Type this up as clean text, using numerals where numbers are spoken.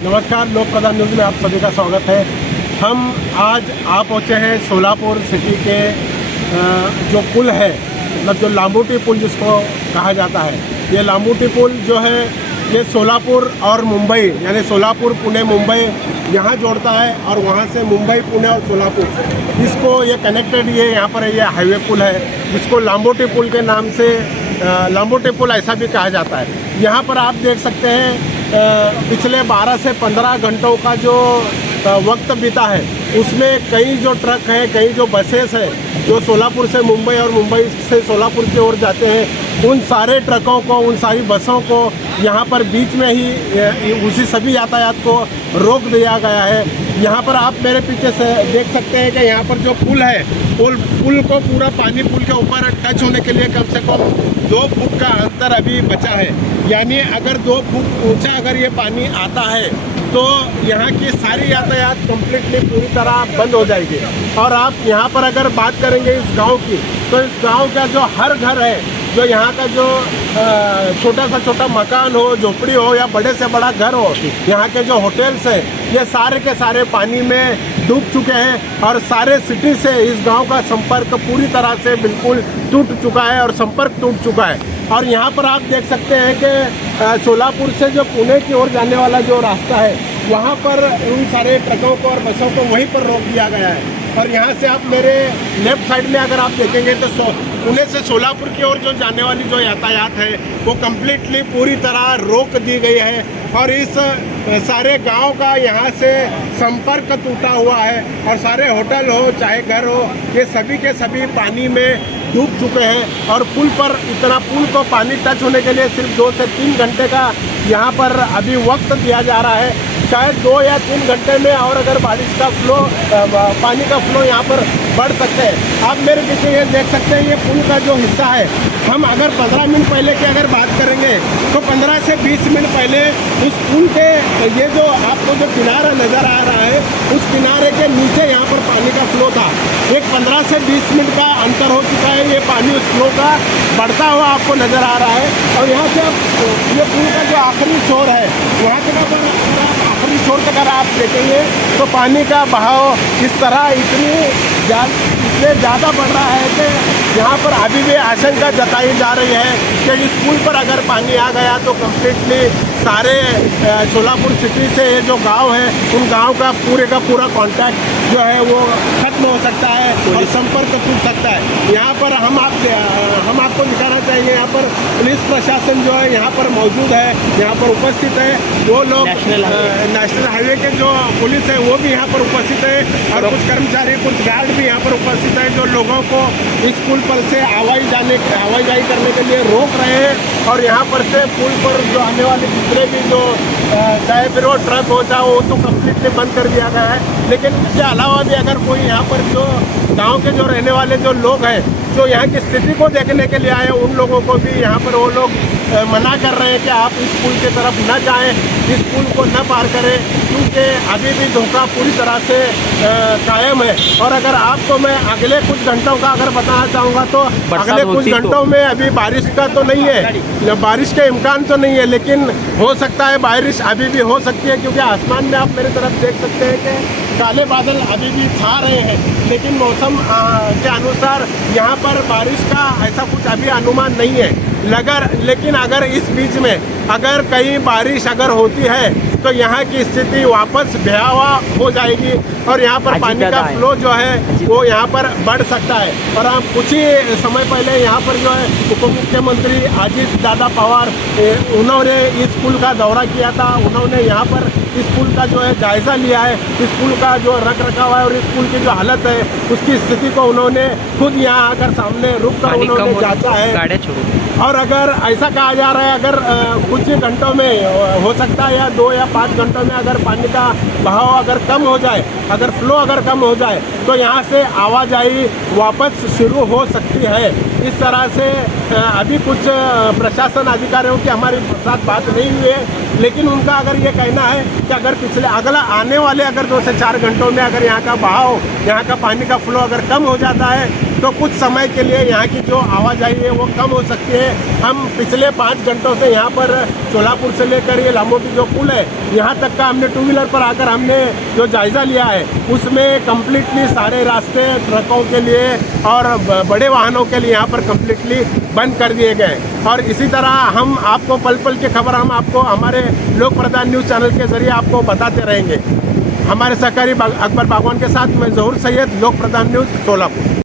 नमस्कार, लोक प्रधान न्यूज़ में आप सभी का स्वागत है। हम आज आ पहुँचे हैं सोलापुर सिटी के जो पुल है, मतलब जो लांबूटी पुल जिसको कहा जाता है। ये लांबूटी पुल जो है ये सोलापुर और मुंबई यानी सोलापुर पुणे मुंबई यहाँ जोड़ता है और वहाँ से मुंबई पुणे और सोलापुर इसको ये कनेक्टेड ये यहाँ पर ये हाईवे पुल है जिसको लांबूटी पुल के नाम से लांबूटी पुल ऐसा भी कहा जाता है। यहाँ पर आप देख सकते हैं पिछले 12 से 15 घंटों का जो वक्त बीता है उसमें कई जो ट्रक हैं, कई जो बसेस हैं जो सोलापुर से मुंबई और मुंबई से सोलापुर की ओर जाते हैं, उन सारे ट्रकों को, उन सारी बसों को यहाँ पर बीच में ही उसी सभी यातायात को रोक दिया गया है। यहाँ पर आप मेरे पीछे से देख सकते हैं कि यहाँ पर जो पुल है पुल को पूरा पानी पुल के ऊपर टच होने के लिए कम से कम 2 फुट का अंतर अभी बचा है। यानी अगर 2 फुट ऊंचा अगर ये पानी आता है तो यहाँ की सारी यातायात कम्प्लीटली पूरी तरह बंद हो जाएगी। और आप यहाँ पर अगर बात करेंगे इस गांव की, तो इस गांव का जो हर घर है, जो यहाँ का जो छोटा से छोटा मकान हो, झोपड़ी हो या बड़े से बड़ा घर हो, यहाँ के जो होटल्स हैं, ये सारे के सारे पानी में डूब चुके हैं और सारे सिटी से इस गांव का संपर्क पूरी तरह से बिल्कुल टूट चुका है और संपर्क टूट चुका है। और यहाँ पर आप देख सकते हैं कि सोलापुर से जो पुणे की ओर जाने वाला जो रास्ता है वहाँ पर उन सारे ट्रकों को और बसों को वहीं पर रोक दिया गया है। और यहाँ से आप मेरे लेफ्ट साइड में अगर आप देखेंगे तो पुणे से सोलापुर की ओर जो जाने वाली जो यातायात है वो कम्प्लीटली पूरी तरह रोक दी गई है और इस सारे गांव का यहाँ से संपर्क टूटा हुआ है और सारे होटल हो चाहे घर हो ये सभी के सभी पानी में डूब चुके हैं। और पुल पर पुल को पानी टच होने के लिए सिर्फ 2 से 3 घंटे का यहाँ पर अभी वक्त दिया जा रहा है। शायद 2 या 3 घंटे में और अगर बारिश का फ्लो पानी का फ्लो यहाँ पर बढ़ सकते हैं। आप मेरे पीछे ये देख सकते हैं ये पुल का जो हिस्सा है, हम अगर 15 मिनट पहले की अगर बात करेंगे तो 15 से 20 मिनट पहले उस पुल के ये जो आपको जो किनारा नज़र आ रहा है उस किनारे के नीचे यहाँ पर पानी का फ्लो था। एक 15 से 20 मिनट का अंतर हो चुका है, ये पानी उस फ्लो का बढ़ता हुआ आपको नज़र आ रहा है। और यहाँ से आप ये पुल का जो आखिरी छोर है वहाँ से आखिरी छोर तक अगर आप देखेंगे तो पानी का बहाव इस तरह इतने ज़्यादा बढ़ रहा है कि यहाँ पर अभी भी आशंका जताई जा रही है कि इस पुल पर अगर पानी आ गया तो कम्प्लीटली सारे सोलापुर सिटी से ये जो गांव है उन गांव का पूरा कांटेक्ट जो है वो खत्म हो सकता है और संपर्क टूट सकता है। यहाँ पर हम आपको दिखाना चाहेंगे, यहाँ पर पुलिस प्रशासन जो है यहाँ पर मौजूद है, यहाँ पर उपस्थित है। वो लोग नेशनल हाईवे के जो पुलिस है वो भी यहाँ पर उपस्थित है और कुछ कर्मचारी, कुछ गार्ड भी यहाँ पर उपस्थित है जो लोगों को इस पुल पर से आवाजाही करने के लिए रोक रहे हैं। और यहाँ पर से पुल पर जो आने वाले जितने भी जो चाहे फिर वो ट्रक हो चाहे वो तो कम्प्लीटली बंद कर दिया गया है। लेकिन इसके अलावा भी अगर कोई यहाँ पर जो गांव के जो रहने वाले जो लोग हैं जो यहाँ की स्थिति को देखने के लिए आए, उन लोगों को भी यहाँ पर वो लोग मना कर रहे हैं कि आप इस पुल की तरफ न जाएं, इस पुल को न पार करें, क्योंकि अभी भी धोखा पूरी तरह से कायम है। और अगर आपको मैं अगले कुछ घंटों का अगर बताना चाहूँगा तो अगले कुछ घंटों में अभी बारिश का तो नहीं है, बारिश के इम्कान तो नहीं है, लेकिन हो सकता है बारिश अभी भी हो सकती है क्योंकि आसमान में आप मेरी तरफ देख सकते हैं कि काले बादल अभी भी छा रहे हैं। लेकिन मौसम के अनुसार यहाँ पर बारिश का ऐसा कुछ अभी अनुमान नहीं है। लेकिन अगर इस बीच में अगर कहीं बारिश अगर होती है तो यहाँ की स्थिति वापस भयावह हो जाएगी और यहाँ पर पानी का फ्लो जो है वो यहाँ पर बढ़ सकता है। और हम कुछ ही समय पहले यहाँ पर जो है उप मुख्यमंत्री अजित दादा पवार उन्होंने इस पुल का दौरा किया था। उन्होंने यहाँ पर इस पुल का जो है जायज़ा लिया है, इस पुल का जो रख रखाव है और इस पुल की जो हालत है उसकी स्थिति को उन्होंने खुद यहाँ आकर सामने रुक कर उन्होंने जांचा है। और अगर ऐसा कहा जा रहा है अगर कुछ ही घंटों में हो सकता है या 2 या 5 घंटों में अगर पानी का बहाव अगर कम हो जाए, अगर फ्लो अगर कम हो जाए तो यहाँ से आवाजाही वापस शुरू हो सकती है। इस तरह से अभी कुछ प्रशासन अधिकारियों की हमारे साथ बात नहीं हुई है, लेकिन उनका अगर ये कहना है कि अगर अगला आने वाले अगर 2 से 4 घंटों में अगर यहाँ का बहाव, यहाँ का पानी का फ्लो अगर कम हो जाता है तो कुछ समय के लिए यहाँ की जो आवाजाही है वो कम हो सकती है। हम पिछले 5 घंटों से यहाँ पर सोलापुर से लेकर ये लामोटी जो पुल है यहाँ तक का हमने 2 व्हीलर पर आकर हमने जो जायज़ा लिया है उसमें कम्प्लीटली सारे रास्ते ट्रकों के लिए और बड़े वाहनों के लिए यहाँ पर कम्प्लीटली बंद कर दिए गए। और इसी तरह हम आपको पल पल की खबर हम आपको हमारे लोक प्रधान न्यूज़ चैनल के ज़रिए आपको बताते रहेंगे। हमारे सहकारी अकबर बागवान के साथ मैं ज़हूर सैयद, लोक प्रधान न्यूज़ सोलापुर।